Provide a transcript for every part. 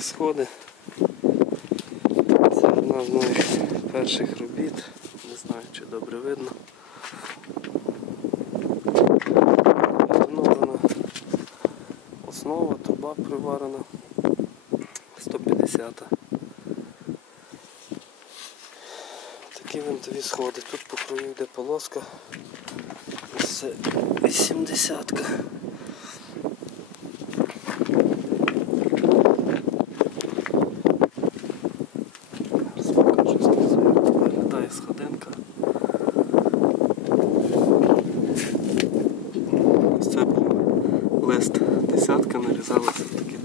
сходи. Це одна з моїх перших робіт. Не знаю, чи добре видно. Встановлена основа, труба приварена 150. Такі винтові сходи. Тут по краю йде полоска. Це 80. Лист десятка, нарізалися такі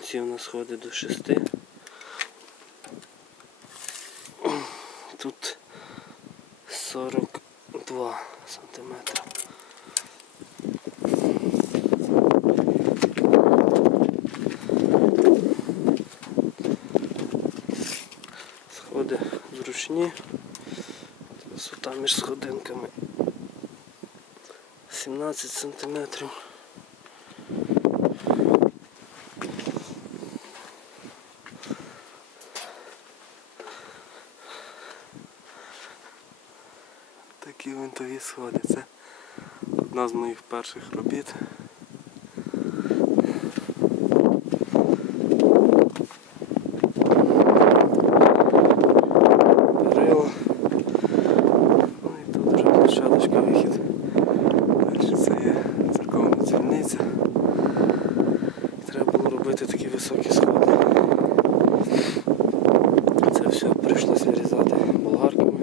кінці у нас ходить до 6. Тут 42 сантиметра. Сходи зручні. Висота між сходинками 17 сантиметрів. Такі винтові сходи. Це одна з моїх перших робіт. Ну це є церковна дзвіниця. Треба було робити такі високі сходи. Це все прийшлось вирізати болгарками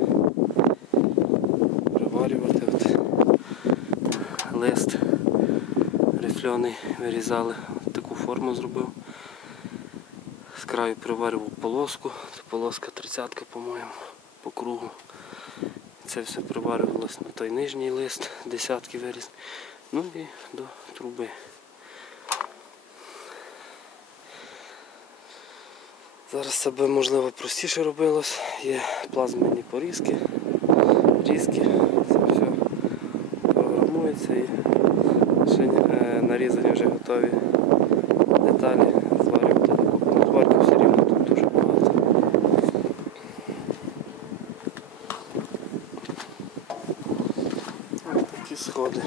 приварювати. От. Лист рифляний вирізали, От таку форму зробив. З краю приварював полоску, це полоска 30 по-моєму, по кругу. Це все приварювалося на той нижній лист, десятки виріз. Ну і до труби. Зараз це би можливо простіше робилось. Є плазменні порізки, різки, це все програмується і машині е, нарізані вже готові деталі. Зварюємо тут все рівно тут дуже багато. Ось такі сходи.